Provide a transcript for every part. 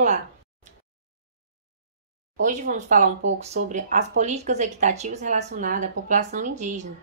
Olá! Hoje vamos falar um pouco sobre as políticas equitativas relacionadas à população indígena.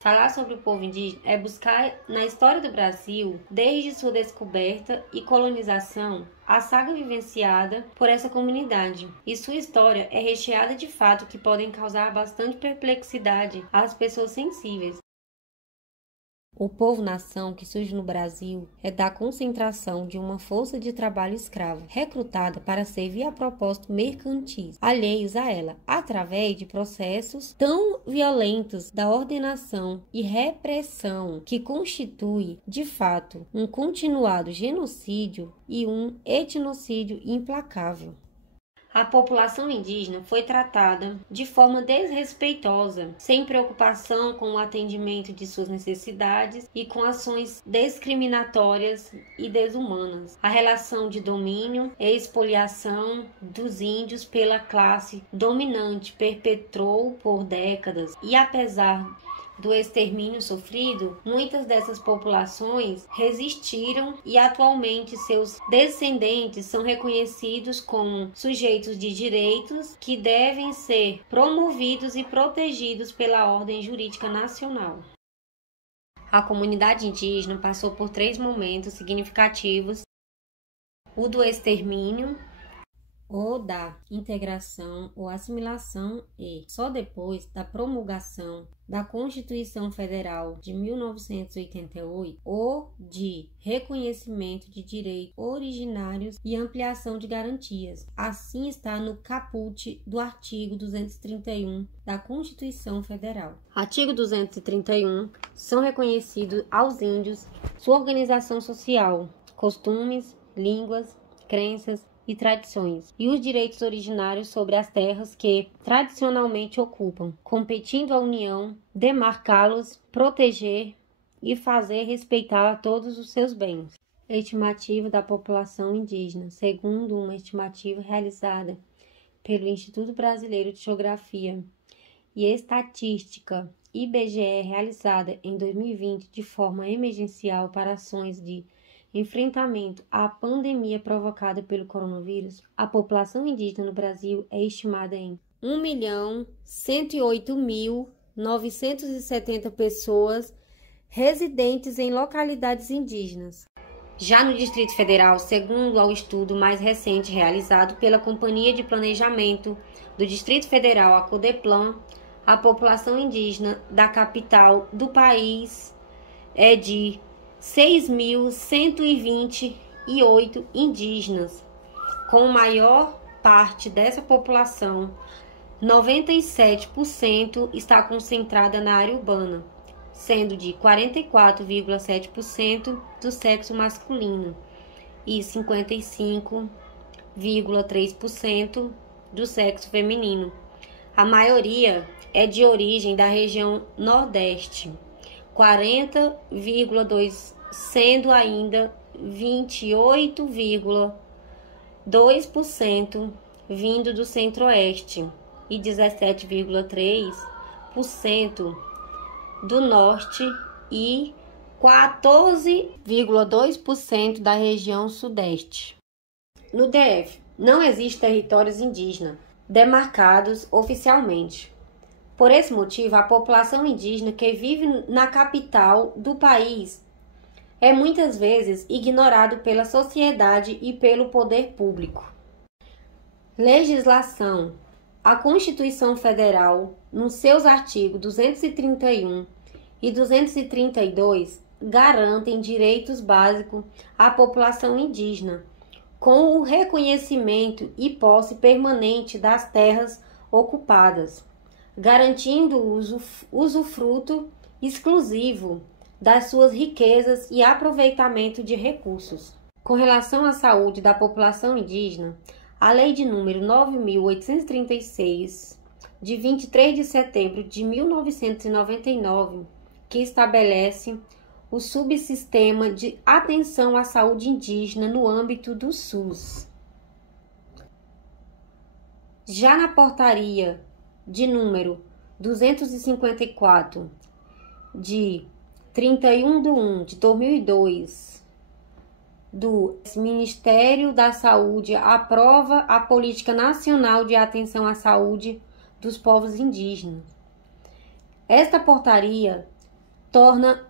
Falar sobre o povo indígena é buscar na história do Brasil, desde sua descoberta e colonização, a saga vivenciada por essa comunidade. E sua história é recheada de fatos que podem causar bastante perplexidade às pessoas sensíveis. O povo-nação que surge no Brasil é da concentração de uma força de trabalho escravo, recrutada para servir a propósitos mercantis, alheios a ela, através de processos tão violentos da ordenação e repressão que constitui, de fato, um continuado genocídio e um etnocídio implacável. A população indígena foi tratada de forma desrespeitosa, sem preocupação com o atendimento de suas necessidades e com ações discriminatórias e desumanas. A relação de domínio e expoliação dos índios pela classe dominante perpetrou por décadas e, apesar do extermínio sofrido, muitas dessas populações resistiram e atualmente seus descendentes são reconhecidos como sujeitos de direitos que devem ser promovidos e protegidos pela ordem jurídica nacional. A comunidade indígena passou por 3 momentos significativos: o do extermínio, ou da integração ou assimilação e, só depois da promulgação da Constituição Federal de 1988, ou de reconhecimento de direitos originários e ampliação de garantias. Assim está no caput do artigo 231 da Constituição Federal. Artigo 231. São reconhecidos aos índios sua organização social, costumes, línguas, crenças e tradições, e os direitos originários sobre as terras que tradicionalmente ocupam, competindo à União demarcá-los, proteger e fazer respeitar todos os seus bens. Estimativa da população indígena. Segundo uma estimativa realizada pelo Instituto Brasileiro de Geografia e Estatística, IBGE, realizada em 2020 de forma emergencial para ações de enfrentamento à pandemia provocada pelo coronavírus, a população indígena no Brasil é estimada em 1.108.970 pessoas residentes em localidades indígenas. Já no Distrito Federal, segundo ao estudo mais recente realizado pela Companhia de Planejamento do Distrito Federal, a CODEPLAN, a população indígena da capital do país é de 6.128 indígenas, com a maior parte dessa população, 97%, está concentrada na área urbana, sendo de 44,7% do sexo masculino e 55,3% do sexo feminino. A maioria é de origem da região Nordeste, 40,2%, sendo ainda 28,2% vindo do Centro-Oeste e 17,3% do Norte e 14,2% da região Sudeste. No DF, não existem territórios indígenas demarcados oficialmente. Por esse motivo, a população indígena que vive na capital do país é muitas vezes ignorado pela sociedade e pelo poder público. Legislação. A Constituição Federal, nos seus artigos 231 e 232, garantem direitos básicos à população indígena, com o reconhecimento e posse permanente das terras ocupadas, garantindo o usufruto exclusivo das suas riquezas e aproveitamento de recursos. Com relação à saúde da população indígena, a Lei de número 9.836, de 23 de setembro de 1999, que estabelece o subsistema de atenção à saúde indígena no âmbito do SUS. Já na portaria de número 254, de 31/1 de 2002, do Ministério da Saúde aprova a Política Nacional de Atenção à Saúde dos Povos Indígenas. Esta portaria torna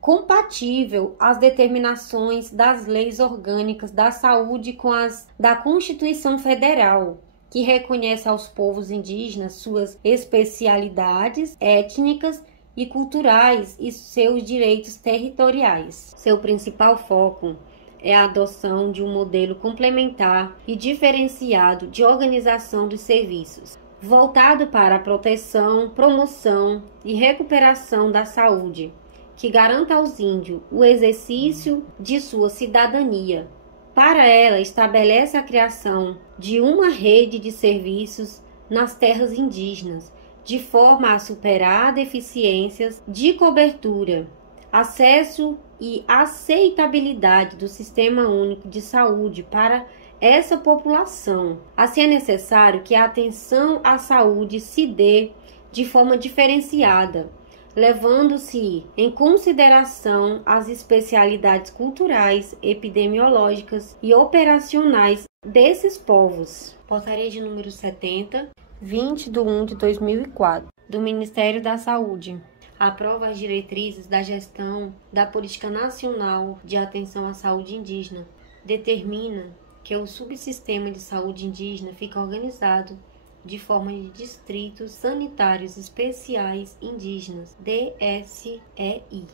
compatível as determinações das leis orgânicas da saúde com as da Constituição Federal, que reconhece aos povos indígenas suas especialidades étnicas e culturais e seus direitos territoriais. Seu principal foco é a adoção de um modelo complementar e diferenciado de organização dos serviços, voltado para a proteção, promoção e recuperação da saúde, que garanta aos índios o exercício de sua cidadania. Para ela, estabelece a criação de uma rede de serviços nas terras indígenas, de forma a superar deficiências de cobertura, acesso e aceitabilidade do Sistema Único de Saúde para essa população. Assim, é necessário que a atenção à saúde se dê de forma diferenciada, levando-se em consideração as especialidades culturais, epidemiológicas e operacionais desses povos. Portaria de número 70, 20/1/2004, do Ministério da Saúde. Aprova as diretrizes da gestão da Política Nacional de Atenção à Saúde Indígena. Determina que o subsistema de saúde indígena fica organizado de forma de distritos sanitários especiais indígenas, DSEI,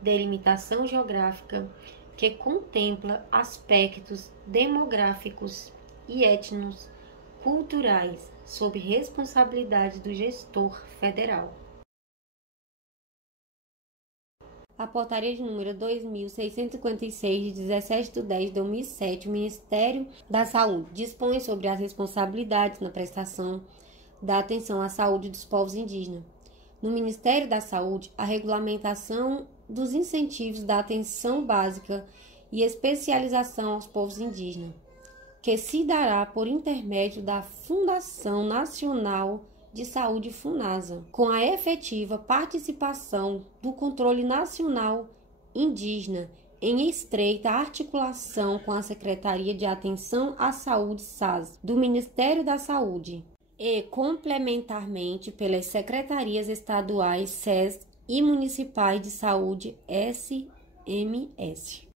delimitação geográfica que contempla aspectos demográficos e étnicos culturais sob responsabilidade do gestor federal. A portaria de número 2.656, de 17/10/2007, o Ministério da Saúde dispõe sobre as responsabilidades na prestação da atenção à saúde dos povos indígenas. No Ministério da Saúde, a regulamentação dos incentivos da atenção básica e especialização aos povos indígenas, que se dará por intermédio da Fundação Nacional de Saúde FUNASA, com a efetiva participação do Controle Nacional Indígena, em estreita articulação com a Secretaria de Atenção à Saúde SAS, do Ministério da Saúde, e complementarmente pelas Secretarias Estaduais SES e Municipais de Saúde SMS.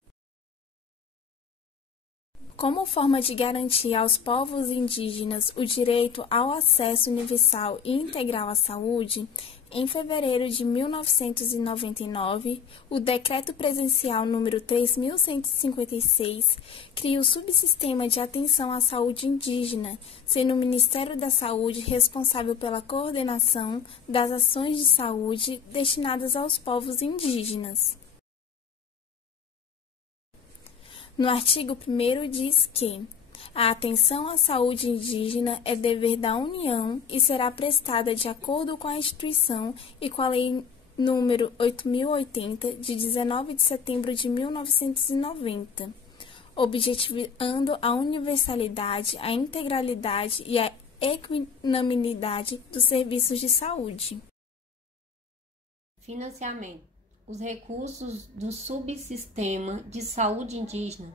Como forma de garantir aos povos indígenas o direito ao acesso universal e integral à saúde, em fevereiro de 1999, o Decreto Presidencial número 3.156 cria o Subsistema de Atenção à Saúde Indígena, sendo o Ministério da Saúde responsável pela coordenação das ações de saúde destinadas aos povos indígenas. No artigo 1º diz que a atenção à saúde indígena é dever da União e será prestada de acordo com a Instituição e com a Lei nº 8.080, de 19 de setembro de 1990, objetivando a universalidade, a integralidade e a equanimidade dos serviços de saúde. Financiamento. Os recursos do Subsistema de Saúde Indígena,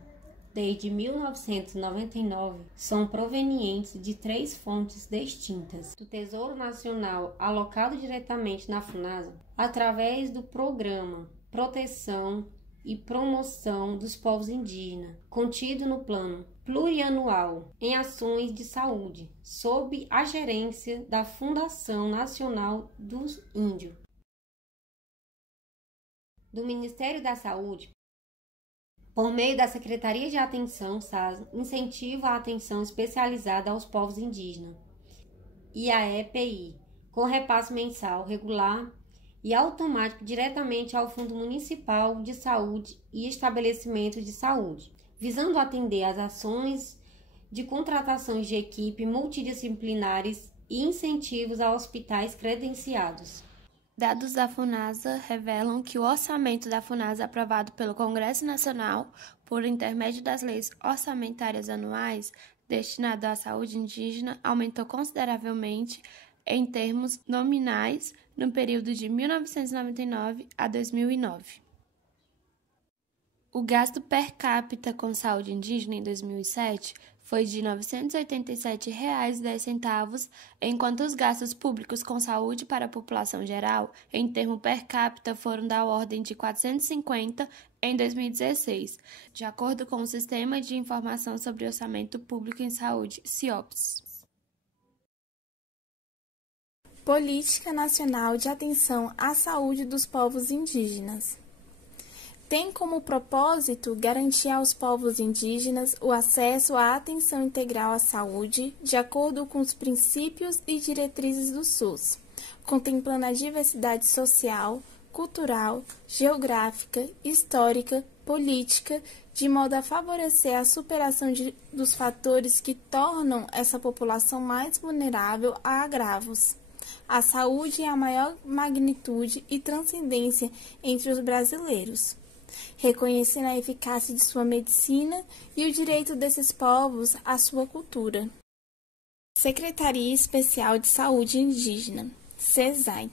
desde 1999, são provenientes de 3 fontes distintas: do Tesouro Nacional, alocado diretamente na FUNASA, através do Programa Proteção e Promoção dos Povos Indígenas, contido no Plano Plurianual em Ações de Saúde, sob a gerência da Fundação Nacional dos Índios, do Ministério da Saúde, por meio da Secretaria de Atenção, SAS, incentiva a atenção especializada aos povos indígenas, e a EPI, com repasse mensal, regular e automático diretamente ao Fundo Municipal de Saúde e Estabelecimento de Saúde, visando atender às ações de contratações de equipe multidisciplinares e incentivos a hospitais credenciados. Dados da FUNASA revelam que o orçamento da FUNASA aprovado pelo Congresso Nacional, por intermédio das leis orçamentárias anuais, destinado à saúde indígena, aumentou consideravelmente em termos nominais no período de 1999 a 2009. O gasto per capita com saúde indígena em 2007 foi de R$ 987,10, enquanto os gastos públicos com saúde para a população geral, em termo per capita, foram da ordem de R$ 450 em 2016, de acordo com o Sistema de Informação sobre Orçamento Público em Saúde, SIOPS. Política Nacional de Atenção à Saúde dos Povos Indígenas. Tem como propósito garantir aos povos indígenas o acesso à atenção integral à saúde, de acordo com os princípios e diretrizes do SUS, contemplando a diversidade social, cultural, geográfica, histórica, política, de modo a favorecer a superação dos fatores que tornam essa população mais vulnerável a agravos. A saúde é a maior magnitude e transcendência entre os brasileiros, reconhecendo a eficácia de sua medicina e o direito desses povos à sua cultura. Secretaria Especial de Saúde Indígena, SESAI.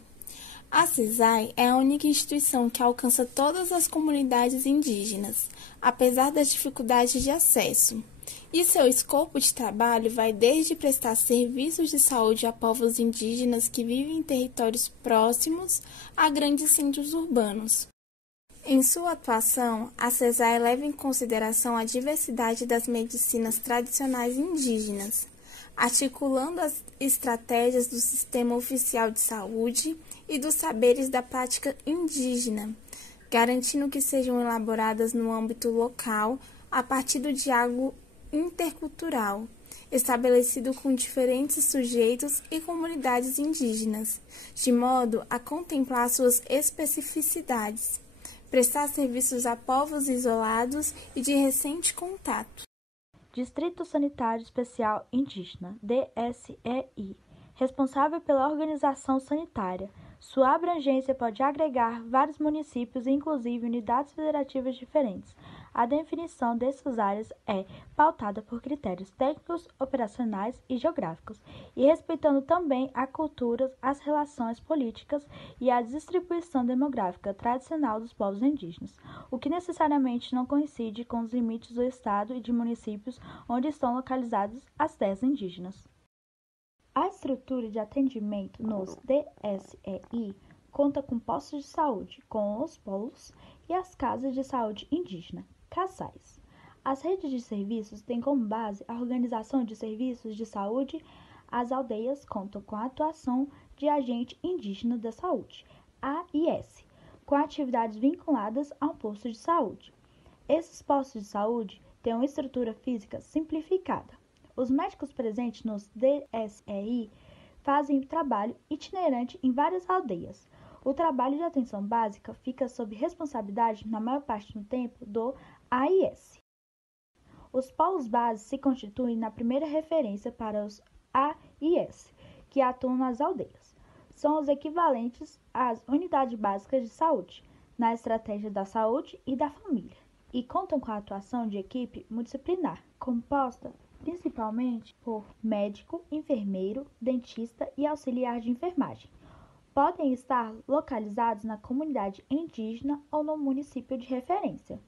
A SESAI é a única instituição que alcança todas as comunidades indígenas, apesar das dificuldades de acesso, e seu escopo de trabalho vai desde prestar serviços de saúde a povos indígenas que vivem em territórios próximos a grandes centros urbanos. Em sua atuação, a SESAI leva em consideração a diversidade das medicinas tradicionais indígenas, articulando as estratégias do Sistema Oficial de Saúde e dos saberes da prática indígena, garantindo que sejam elaboradas no âmbito local a partir do diálogo intercultural, estabelecido com diferentes sujeitos e comunidades indígenas, de modo a contemplar suas especificidades, prestar serviços a povos isolados e de recente contato. Distrito Sanitário Especial Indígena, DSEI, responsável pela organização sanitária. Sua abrangência pode agregar vários municípios e inclusive unidades federativas diferentes. A definição dessas áreas é pautada por critérios técnicos, operacionais e geográficos, e respeitando também a cultura, as relações políticas e a distribuição demográfica tradicional dos povos indígenas, o que necessariamente não coincide com os limites do estado e de municípios onde estão localizadas as terras indígenas. A estrutura de atendimento nos DSEI conta com postos de saúde, com os polos e as casas de saúde indígena, CASAIs. As redes de serviços têm como base a organização de serviços de saúde. As aldeias contam com a atuação de agente indígena da saúde, AIS, com atividades vinculadas a um posto de saúde. Esses postos de saúde têm uma estrutura física simplificada. Os médicos presentes nos DSEI fazem trabalho itinerante em várias aldeias. O trabalho de atenção básica fica sob responsabilidade, na maior parte do tempo, do AIS. Os polos base se constituem na primeira referência para os AIS, que atuam nas aldeias. São os equivalentes às unidades básicas de saúde, na estratégia da saúde e da família, e contam com a atuação de equipe multidisciplinar, composta principalmente por médico, enfermeiro, dentista e auxiliar de enfermagem. Podem estar localizados na comunidade indígena ou no município de referência.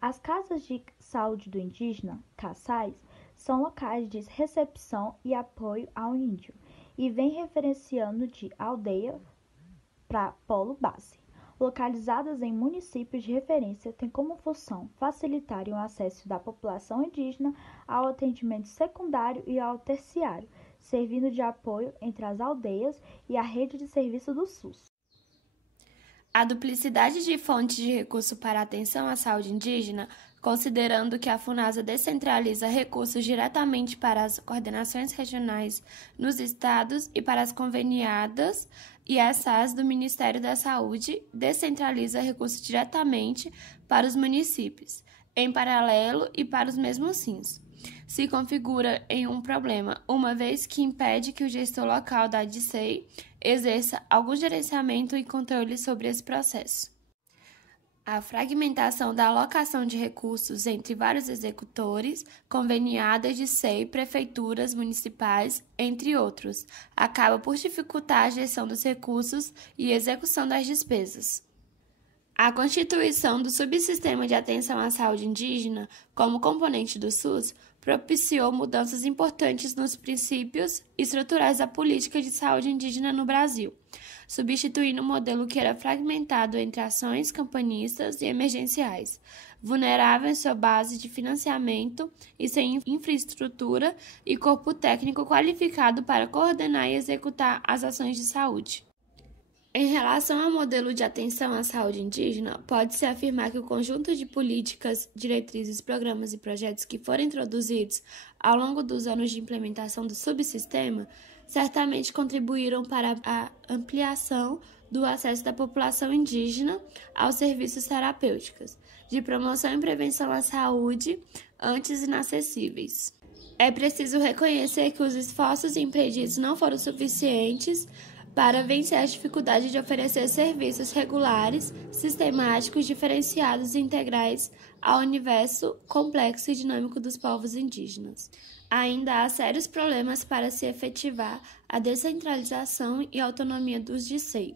As casas de saúde do indígena, CASAIs, são locais de recepção e apoio ao índio e vêm referenciando de aldeia para polo base. Localizadas em municípios de referência, têm como função facilitar o acesso da população indígena ao atendimento secundário e ao terciário, servindo de apoio entre as aldeias e a rede de serviço do SUS. A duplicidade de fontes de recurso para a atenção à saúde indígena, considerando que a FUNASA descentraliza recursos diretamente para as coordenações regionais nos estados e para as conveniadas, e a SAS do Ministério da Saúde descentraliza recursos diretamente para os municípios, em paralelo e para os mesmos fins. Se configura em um problema, uma vez que impede que o gestor local da DSEI exerça algum gerenciamento e controle sobre esse processo. A fragmentação da alocação de recursos entre vários executores, conveniadas de SEI, prefeituras municipais, entre outros, acaba por dificultar a gestão dos recursos e execução das despesas. A constituição do Subsistema de Atenção à Saúde Indígena, como componente do SUS, propiciou mudanças importantes nos princípios estruturais da política de saúde indígena no Brasil, substituindo um modelo que era fragmentado entre ações campanistas e emergenciais, vulnerável em sua base de financiamento e sem infraestrutura e corpo técnico qualificado para coordenar e executar as ações de saúde. Em relação ao modelo de atenção à saúde indígena, pode-se afirmar que o conjunto de políticas, diretrizes, programas e projetos que foram introduzidos ao longo dos anos de implementação do subsistema certamente contribuíram para a ampliação do acesso da população indígena aos serviços terapêuticos, de promoção e prevenção à saúde antes inacessíveis. É preciso reconhecer que os esforços empreendidos não foram suficientes para vencer as dificuldades de oferecer serviços regulares, sistemáticos, diferenciados e integrais ao universo complexo e dinâmico dos povos indígenas. Ainda há sérios problemas para se efetivar a descentralização e autonomia dos DICEI,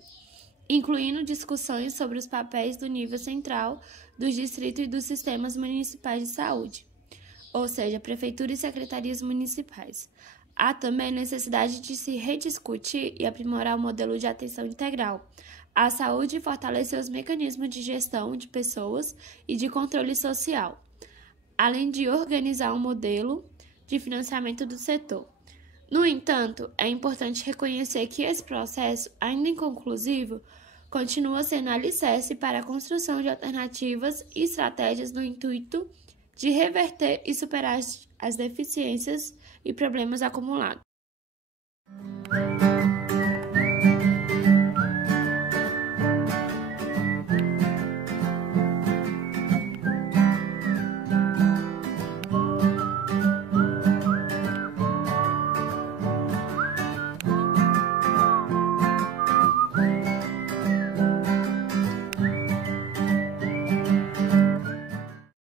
incluindo discussões sobre os papéis do nível central, dos distritos e dos sistemas municipais de saúde, ou seja, prefeituras e secretarias municipais. Há também necessidade de se rediscutir e aprimorar o modelo de atenção integral à saúde e fortalecer os mecanismos de gestão de pessoas e de controle social, além de organizar um modelo de financiamento do setor. No entanto, é importante reconhecer que esse processo, ainda inconclusivo, continua sendo alicerce para a construção de alternativas e estratégias no intuito de reverter e superar as deficiências e problemas acumulados.